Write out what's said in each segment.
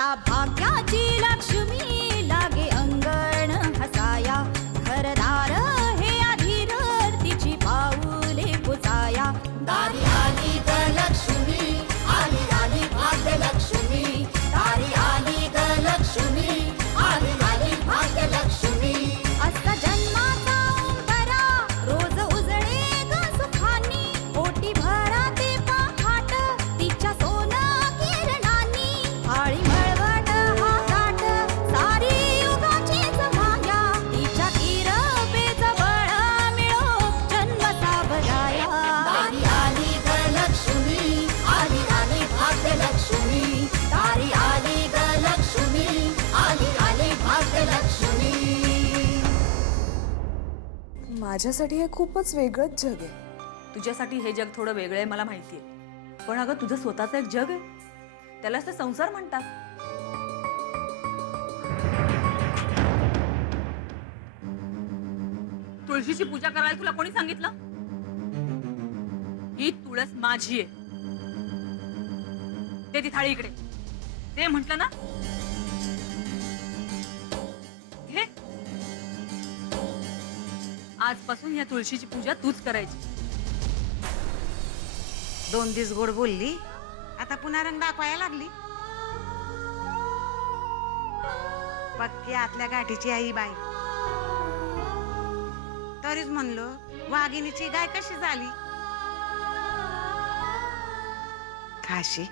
ता भाग्याची लक्ष्मी लागे अंगण हसाया घरदार हे अधीर तिची पाऊले पुजाया दारी आली ग लक्ष्मी आली आली भाग्यलक्ष्मी दारी आली ग लक्ष्मी आली आली भाग्यलक्ष्मी असा जन्माचा उंबरा रोज उजळे ग सुखानी पोटी भरा ते पहाट तिच्या सोना किरणांनी आळी मळवट हा काट सारी युगाचीच माया तिच्या किरपेच बळ मिळो जन्म सावराया दारी आली ग लक्ष्मी आली आली भाग्यलक्ष्मी दारी आली ग लक्ष्मी आली आली भाग्यलक्ष्मी. माझ्यासाठी हे खूपच वेगळंच जग आहे. तुझ्यासाठी हे जग थोडं वेगळं आहे मला माहितीये, पण अगं तुझं स्वतःचं एक जग आहे, त्यालाच तर संसार म्हणतात. तुळशीची पूजा करायला तुला कोणी सांगितलं? ही तुळस माझी आहे. दे ती थाळी इकडे दे म्हंटल ना. घे. आजपासून या तुळशीची पूजा तूच करायची. 2 दिवस गोड बोलली, आता पुन्हा रंग दाखवायला लागली. पक्की आतल्या गाठीची आई बाई. तरीच म्हणलो वाघिणीची गाय कशी झाली. काशी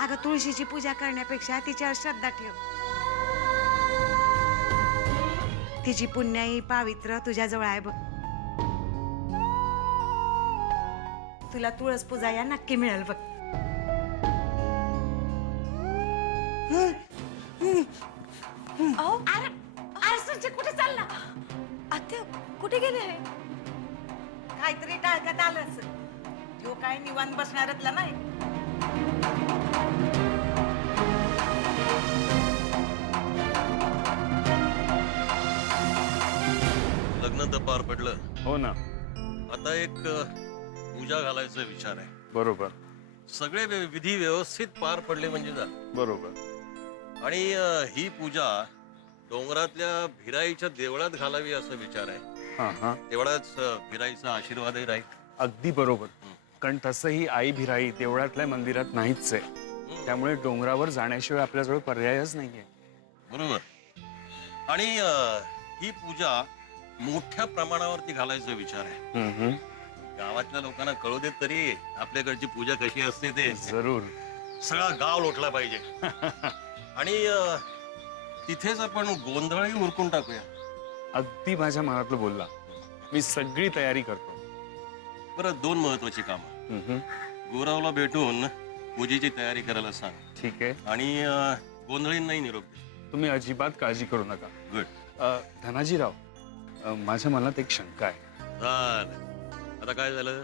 अगं तुळशीची पूजा करण्यापेक्षा तिच्यावर श्रद्धा ठेव. तिची पुण्याई पावित्र तुझ्या जवळ आहे बघ. तुला तुळस पूजा या नक्की मिळेल बघ. अरे अरे संजय कुठे चालला? आत्या कुठे गेले आहे? काहीतरी टाळक्यात आलं असेल. जो काय निवांत बसणारतला नाही. लग्न तर पार पडलं. हो ना. आता एक पूजा घालायचा विचार आहे. बरोबर. सगळे विधी व्यवस्थित पार पडले म्हणजे जा. बरोबर. आणि ही पूजा डोंगरातल्या भिराईच्या देवळात घालावी असा विचार आहे. हा हा. तेवढाच भिराईचा आशीर्वादही राहील. अगदी बरोबर. कारण तसंही आई भिराई देवळातल्या मंदिरात नाहीच आहे, त्यामुळे डोंगरावर जाण्याशिवाय आपल्याजवळ पर्यायच नाहीये. बरोबर. आणि ही पूजा मोठ्या प्रमाणावरती घालायचा विचार आहे. गावातल्या लोकांना कळू देत तरी आपल्याकडची पूजा कशी असते ते. जरूर. सगळा गाव लोटला पाहिजे. आणि तिथेच आपण गोंधळही उरकून टाकूया. अगदी माझ्या मनातलं बोलला. मी सगळी तयारी करतो. परत 2 महत्वाची कामं. गोरावला भेटून पूजेची तयारी करायला सांग. ठीक आहे. आणि गोंधळींनाही निरोप दे. तुम्ही अजिबात काळजी करू नका. गुड. धनाजीराव, माझ्या मनात एक शंका आहे. झालं. आता काय झालं?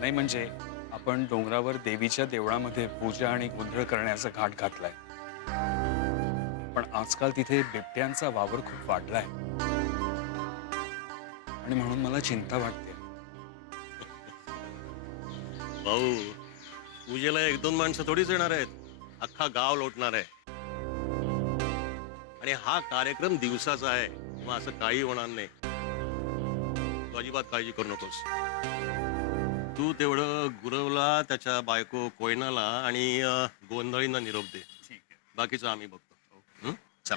नाही म्हणजे आपण डोंगरावर देवीच्या देवळामध्ये पूजा आणि गोंधळ करण्याचा घाट घातलाय, पण आजकाल तिथे बिबट्यांचा वावर खूप वाढलाय आणि म्हणून मला चिंता वाटते. भाऊ, पूजेला 1-2 माणसं थोडीच येणार आहेत. अख्खा गाव लोटणार आहे. आणि हा कार्यक्रम दिवसाचा आहे, मग असं काही होणार नाही. तू अजिबात काळजी करू नकोस. तू तेवढं गुरवला, त्याच्या बायको कोयनाला आणि गोंधळींना निरोप दे. ठीक आहे. बाकीचं आम्ही बघतो. चल.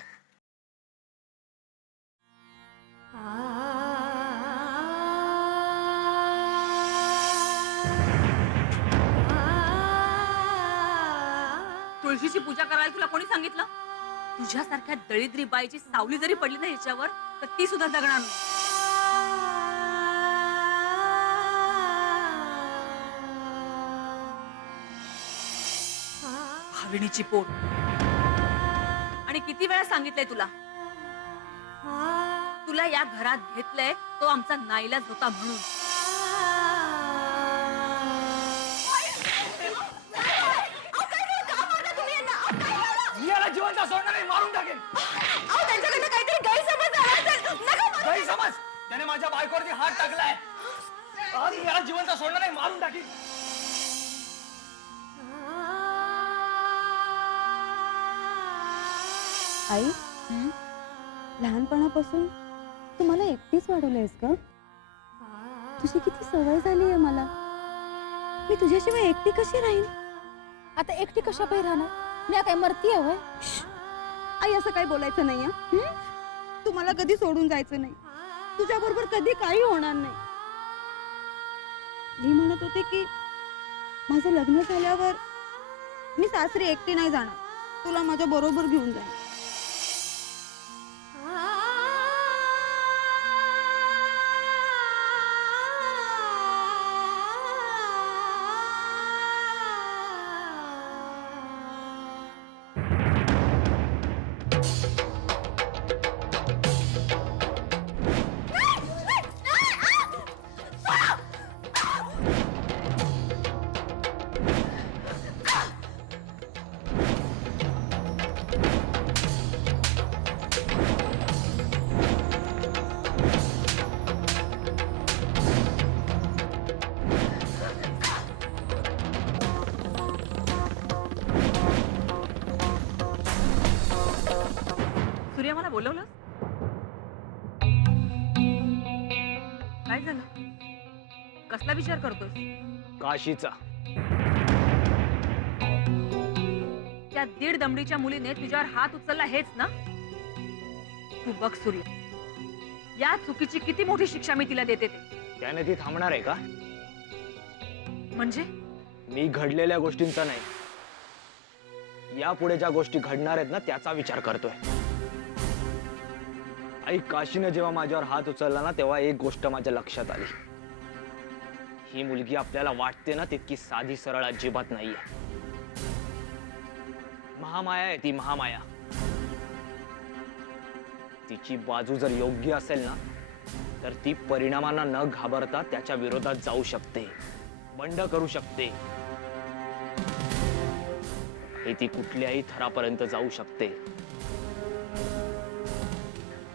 तुळशीची पूजा करायला तुला कोणी सांगितलं? तुझ्यासारख्या दळिद्री बाईची सावली जरी पडली ना याच्यावर तर ती सुद्धा जगणार नाही. भाविणीची पोट. आणि किती वेळा सांगितलंय तुला, तुला या घरात घेतलंय तो आमचा नाईलाज होता म्हणून. जिवंत सोडणार नाही, मारून टाकेन. त्यांच्याकडनं काहीतरी गैरसमज झाला असेल. गैरसमज? त्याने माझ्या बायकोवरती हात टाकलाय. याला जिवंत सोडणार नाही, मारून टाकेन. आई लहानपणापासून तू मला एकटीच वाढवलंयस का? तुझी किती सवय झाली आहे मला. मी तुझ्याशिवाय एकटी कशी राहीन? आता एकटी कशा पाहिजे राहणार? मी काय मरती हवंय? आई असं काही बोलायचं नाही हं? तू मला कधी सोडून जायचं नाही. तुझ्या बरोबर कधी काही होणार नाही. मी म्हणत होते की माझं लग्न झाल्यावर मी सासरी एकटी नाही जाणार. तुला माझ्या बरोबर घेऊन जाणार. सूर्या मला बोलवलं? काय झालं? कसला विचार करतोस? काशीचा. त्या 1.5 दमडीच्या मुलीने तुझ्यावर हात उचलला हेच ना? तू बघ सूर्य, या चुकीची किती मोठी शिक्षा मी तिला देते ते. त्याने ती थांबणार आहे का? म्हणजे मी घडलेल्या गोष्टींचा नाही, यापुढे ज्या गोष्टी घडणार आहेत ना त्याचा विचार करतोय. आई, काशीने जेव्हा माझ्यावर हात उचलला ना तेव्हा एक गोष्ट माझ्या लक्षात आली. ही मुलगी आपल्याला वाटते ना तितकी साधी सरळ अजिबात नाहीये. महामाया आहे ती, महामाया. तिची बाजू जर योग्य असेल ना तर ती परिणामांना न घाबरता त्याच्या विरोधात जाऊ शकते, बंड करू शकते. हे ती कुठल्याही थरापर्यंत जाऊ शकते.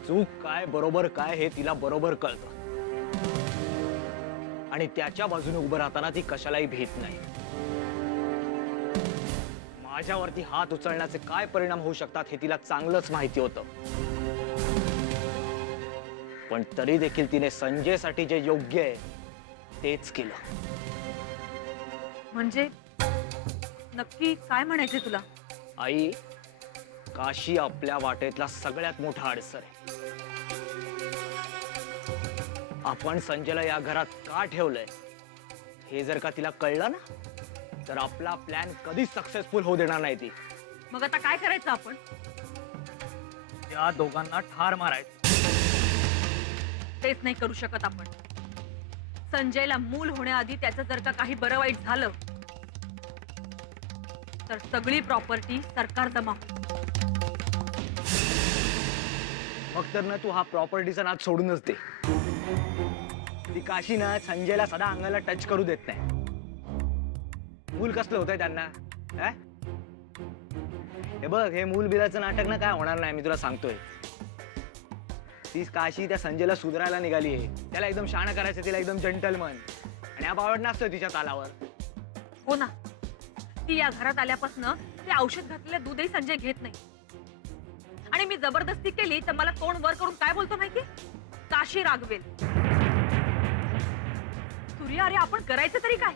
चूक काय बरोबर काय हे तिला बरोबर कळतं आणि त्याच्या बाजूने उभं राहताना ती कशालाही भीत नाही. माझ्यावरती हात उचलण्याचे काय परिणाम होऊ शकतात हे तिला चांगलंच माहिती होतं. पण तरी देखील तिने संजयसाठी जे योग्य आहे तेच केलं. म्हणजे नक्की काय म्हणायचे तुला? आई, काशी आपल्या वाटेतला सगळ्यात मोठा अडसर आहे. आपण संजयला या घरात का ठेवलंय हे जर का तिला कळलं ना तर आपला प्लॅन कधीच सक्सेसफुल होऊ देणार नाही ती. मग आता काय करायचं आपण? त्या दोघांना ठार मारायचं. तेच नाही करू शकत आपण. संजयला मूल होण्याआधी त्याचं जर का काही बरं वाईट झालं तर सगळी प्रॉपर्टी सरकार जमा होईल. मग तर ना तू हा प्रॉपर्टीचा नाद सोडूनच दे. ती काशी ना संजयला सदा अंगाला टच करू देत नाही. मूल कसलं होतंय त्यांना? हे बघ, हे मूल बिलाचं नाटक ना काय होणार नाही, मी तुला सांगतोय. ती काशी त्या संजयला सुधारायला निघाली आहे. त्याला एकदम शहाणा करायचं, तिला एकदम जंटलमन. आणि हा बावड नसतोय तिच्या तालावर. हो ना, ती या घरात आल्यापासून ते औषध घातलेलं दूधही संजय घेत नाही. आणि मी जबरदस्ती केली तर मला तोंड वर करून काय बोलतो माहिती? काशी रागवेल. सूर्या, अरे आपण करायचं तरी काय?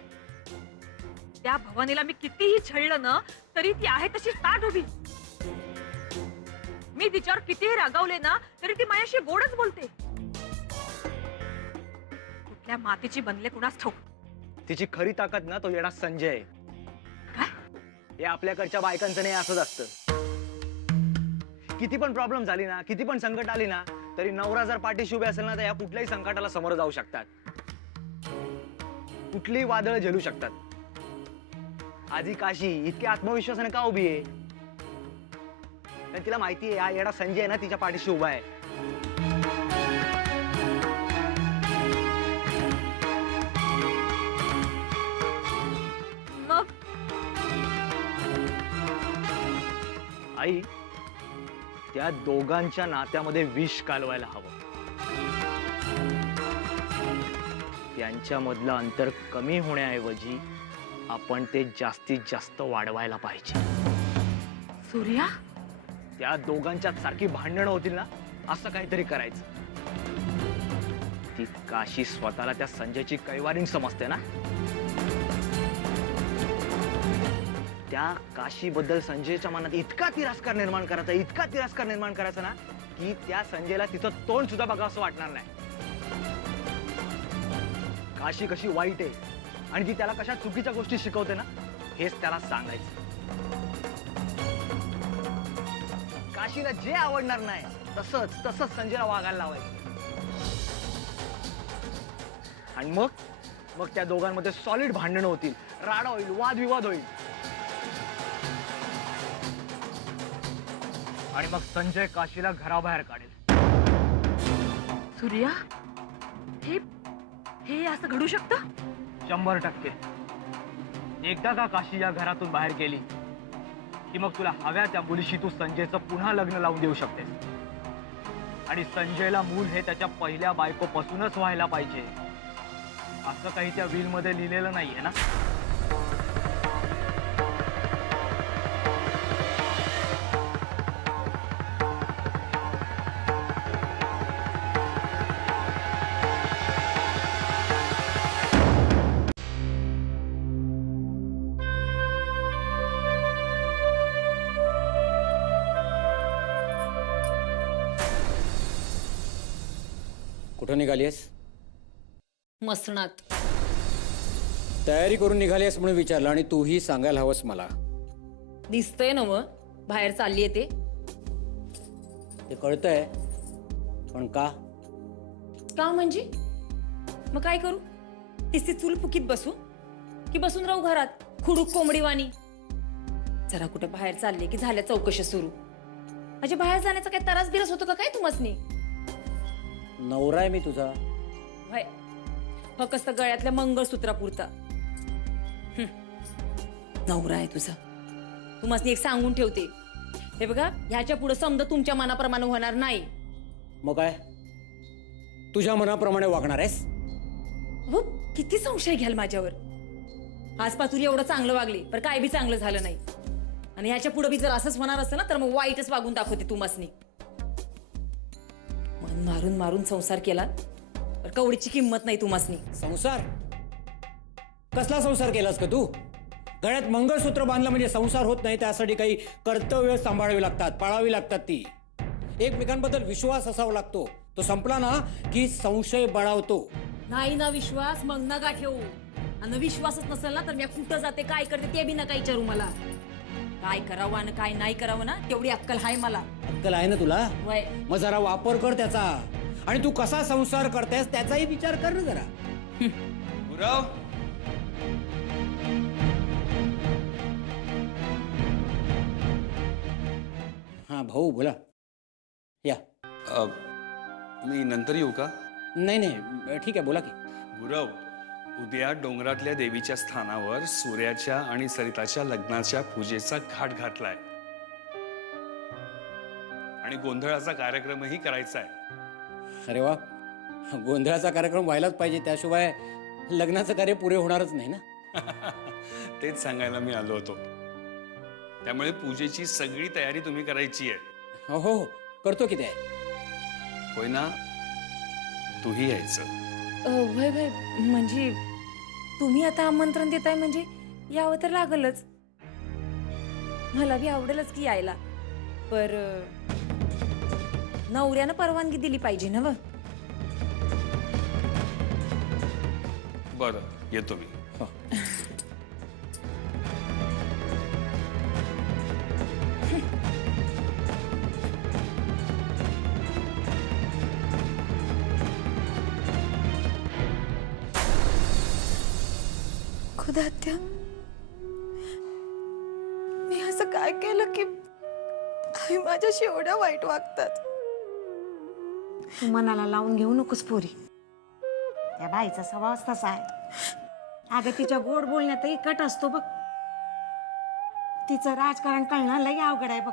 त्या भवानीला मी कितीही छळलं ना तरी ती आहे तशी ताठ उभी. मी तिच्यावर कितीही रागावले ना तरी ती माझ्याशी गोडच बोलते. कुठल्या मातीची बनले कुणास ठाऊक. तिची खरी ताकद ना तो येणार संजय आहे. हे आपल्याकडच्या बायकांचं नाही असंच असतं. किती पण प्रॉब्लेम झाली ना, किती पण संकट आली ना तरी नवरा जर पाठीशी उभे असेल ना तर या कुठल्याही संकटाला समोर जाऊ शकतात, कुठलीही वादळ झेलू शकतात. आजी काशी इतकी आत्मविश्वासाने का उभी आहे? कारण तिला माहिती आहे हा येडा संजय आहे ना तिच्या पाठीशी उभा आहे. मग आई, त्या दोघांच्या नात्यामध्ये विष कालवायला हवं. त्यांच्यामधलं अंतर कमी होण्याऐवजी आपण ते जास्तीत जास्त वाढवायला पाहिजे. सूर्या, त्या दोघांच्यात सारखी भांडणं होतील ना असं काहीतरी करायचं. ती काशी स्वतःला त्या संजयची कैवारीण समजते ना, त्या काशीबद्दल संजयच्या मनात इतका तिरस्कार निर्माण करायचा ना की त्या संजयला तिचं तोंड सुद्धा बघा असं वाटणार नाही. काशी कशी वाईट आहे आणि ती त्याला कशा चुकीच्या गोष्टी शिकवते ना हेच त्याला सांगायचं. काशीला जे आवडणार नाही तसंच संजयला वागायला लावायचं. आणि मग त्या दोघांमध्ये सॉलिड भांडणं होतील, राडा होईल, वादविवाद होईल. आणि मग संजय काशीला घराबाहेर काढेल. सूर्या, हे असं घडू शकतं? 100%. एकदा का काशी या घरातून बाहेर गेली की मग तुला हव्या त्या मुलीशी तू संजयचं पुन्हा लग्न लावून देऊ शकतेस. आणि संजयला मूल हे त्याच्या पहिल्या बायकोपासूनच व्हायला पाहिजे असं काही त्या विल मध्ये लिहिलेलं नाहीये ना. कुठं निघालीस? मसणात. तयारी करून निघालीस म्हणून विचारलं आणि तूही सांगायला हवंस मला. दिसतंय ना मग बाहेर चाललीये ते. ते कळतंय, पण का? का म्हणजे? मग काय करू? तिसरी चूल फुकीत बसू की बसून राहू घरात खुडूक कोंबडीवाणी? जरा कुठं बाहेर चालले की झाल्या चौकशी सुरू. म्हणजे बाहेर जाण्याचा काय त्रास बिरस होतो का काय तुमसनी? नवरा आहे मी तुझा. होय, फक्त गळ्यातल्या मंगळसूत्रापुरता. नवरा आहे तुझा. तुम्हाला एक सांगून ठेवते, हे बघा, ह्याच्या पुढे समजा तुमच्या मनाप्रमाणे होणार नाही. मग काय तुझ्या मनाप्रमाणे वागणार आहेस? हो, किती संशय घ्याल माझ्यावर. आज पातुरी एवढं चांगलं वागली पण काय बी चांगलं झालं नाही. आणि ह्याच्या पुढे बी जर असंच होणार असतं ना तर मग वाईटच वागून दाखवते तुम्हासनी. मन मारून मारून संसार केला पण कवडीची किंमत नाही तुम्हासनी. संसार? कसला संसार केलास का तू? गळ्यात मंगळसूत्र बांधलं म्हणजे संसार होत नाही. त्यासाठी काही कर्तव्य सांभाळावी लागतात, पाळावी लागतात. ती एकमेकांबद्दल विश्वास असावा लागतो. तो संपला ना की संशय बळावतो. नाही ना विश्वास मग नका ठेवू. आणि विश्वासच नसेल ना तर मी कुठं जाते काय करते ते बी नका विचारू मला. काय करावं आणि काय नाही करावं ना तेवढी अक्कल आहे मला. अक्कल आहे ना तुला? वय मग जरा वापर कर त्याचा. आणि तू कसा संसार करतेस त्याचाही विचार कर ना जरा. गुरव, हा भाऊ बोला. या. मी नंतर येऊ का? नाही नाही ठीक आहे, बोला की. गुरव, उद्या डोंगरातल्या देवीच्या स्थानावर सूर्याच्या आणि सरिताच्या लग्नाच्या पूजेचा घाट घातलाय आणि गोंधळाचा कार्यक्रमही करायचा आहे. अरे वा, गोंधळाचा कार्यक्रम व्हायलाच पाहिजे, त्याशिवाय लग्नाचं कार्य पुरे होणारच नाही ना. तेच सांगायला मी आलो होतो. त्यामुळे पूजेची सगळी तयारी तुम्ही करायची आहे. हो हो करतो की ते. होय ना? तूही यायचं. वय वय म्हणजे तुम्ही आता आमंत्रण देताय म्हणजे यावं तर लागलच. मला बी आवडेलच की यायला. पर नवऱ्यानं परवानगी दिली पाहिजे ना. बरं, येतो मी. खुदात्या, मी असं काय केलं की आई माझ्याशी एवढ्या वाईट वागतात? तू मनाला लावून घेऊ नकोस पोरी. त्या बाईचा स्वभावच तसा आहे. अगं तिच्या गोड बोलण्यातही कट असतो बघ. तिचं राजकारण कळणं लई अवघड आहे बघ.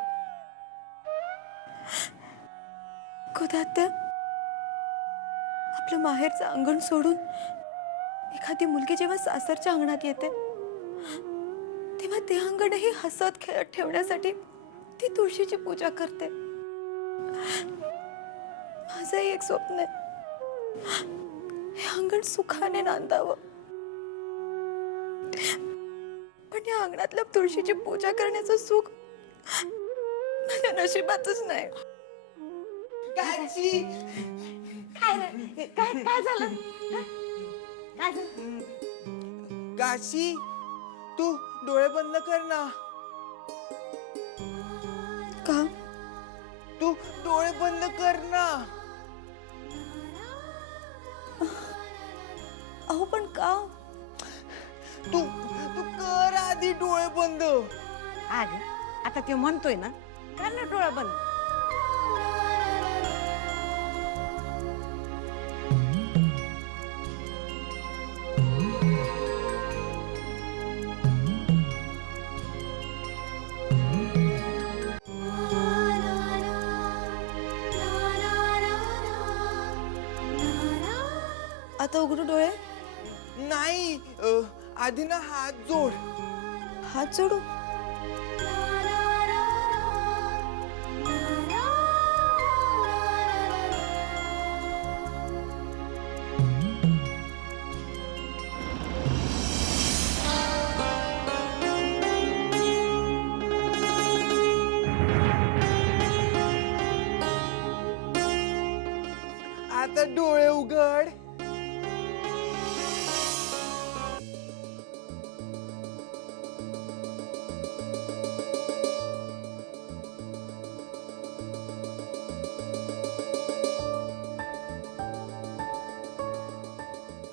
खुदात्या, आपलं माहेरचं अंगण सोडून एखादी मुलगी जेव्हा सासरच्या अंगणात येते तेव्हा ते अंगणही हसत खेळत ठेवण्यासाठी ती तुळशीची पूजा करते. माझंही एक स्वप्न आहे, हे अंगण सुखाने नांदावं. पण या अंगणातल्या तुळशीची पूजा करण्याचं सुख माझ्या नशिबातच नाही. काय झालं? काय झालं? काशी, तू डोळे बंद कर ना. का? तू डोळे बंद कर ना. अहो पण का? तू तू कर आधी डोळे बंद. अग आता ते म्हणतोय ना, कर ना डोळा बंद. आता उघडू डोळे? नाही, आधी ना हात जोड. हात जोडू? आता डोळे उघड.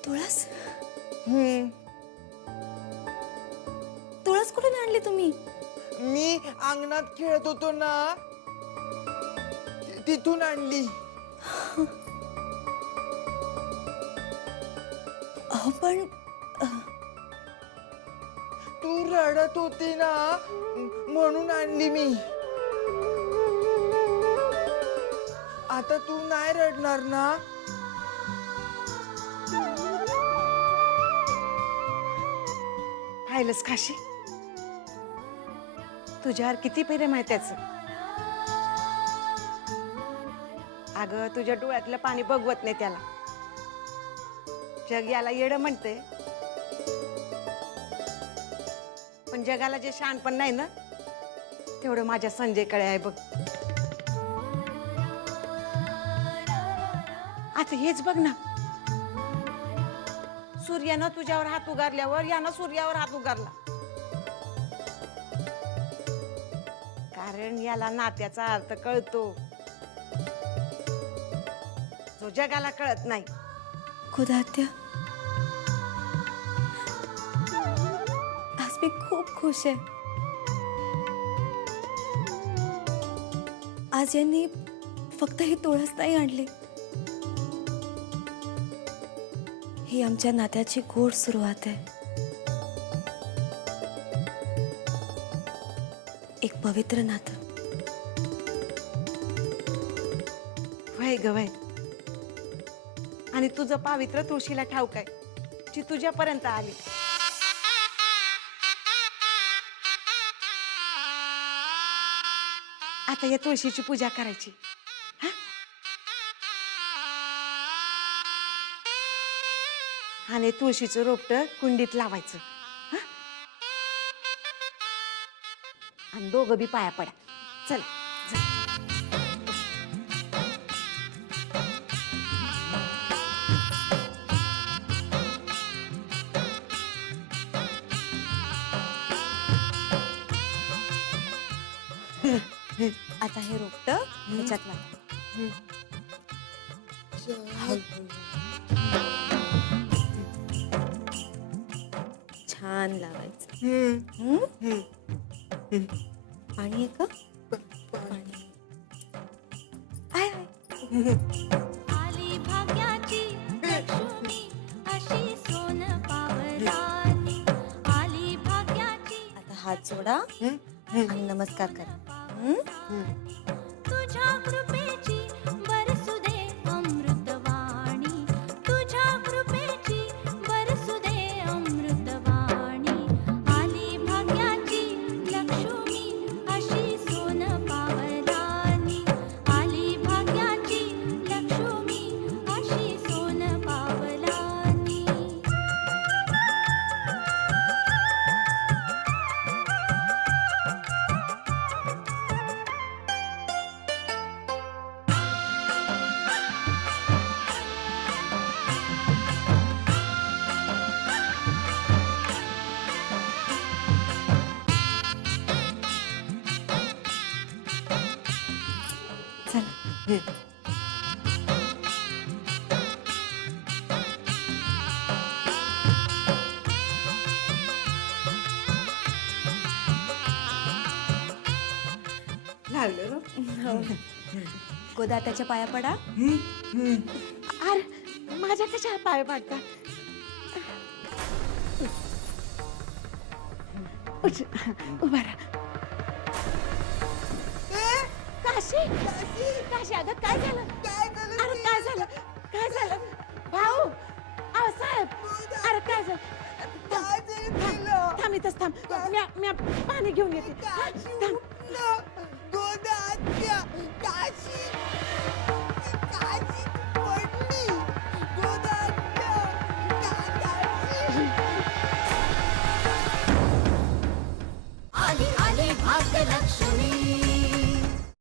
तुळस? हम्म, तुळस कुठून आणली तुम्ही? मी अंगणात खेळत होतो ना, तिथून आणली. अहो पण तू रडत होती ना, म्हणून आणली मी. आता तू नाही रडणार ना? पाहिलंस काशी, तुझ्यावर किती प्रेम आहे त्याचं. अगं तुझ्या डोळ्यातलं पाणी बघवत नाही त्याला. जग याला येडं म्हणते, पण जगाला जे शहाणपण नाही ना, तेवढं माझ्या संजयकडे आहे बघ. आता हेच बघ ना, सूर्यानं तुझ्यावर हात उगारल्यावर यानं सूर्यावर हात उगारला. कारण याला नात्याचा अर्थ कळतो, जो जगाला कळत नाही. खुदात्या, आज मी खूप खुश आहे. आज यांनी फक्त ही तुळस नाही आणली, ही आमच्या नात्याची गोड सुरुवात आहे. एक पवित्र नातं. वय ग वय. आणि तुझं पावित्र तुळशीला ठाऊक आहे, जी तुझ्यापर्यंत आली. आता या तुळशीची पूजा करायची. हा? आणि तुळशीचं रोपटं कुंडीत लावायचं. हा? आणि दोघं बी पाया पडा. चला. आता हे रोपट ह्याच्यात लावा. छान लावायचं. पाणी आहे का? पाणी आहे. आली भाग्याची लक्ष्मी अशी सोन पावलानी. आली भाग्याची. आता हात जोडा आणि नमस्कार करा. तुझ्या कृपेची बरसू दे अमृतवाणी. तुझ्या कृपेची बरसू दे अमृतवाणी. आली भाग्याची लक्ष्मी अशी सोन लागलं रो. गोदा त्याच्या पाया पडा. अरे माझ्या कशा पाय पाडता. उभा राहा. काशी काशी अगं काय झालं. अरे काय झालं काय झालं भाऊ. अहो साहेब अरे काय झालं. थांब इथंच थांब. मी पाणी घेऊन येते. थांब.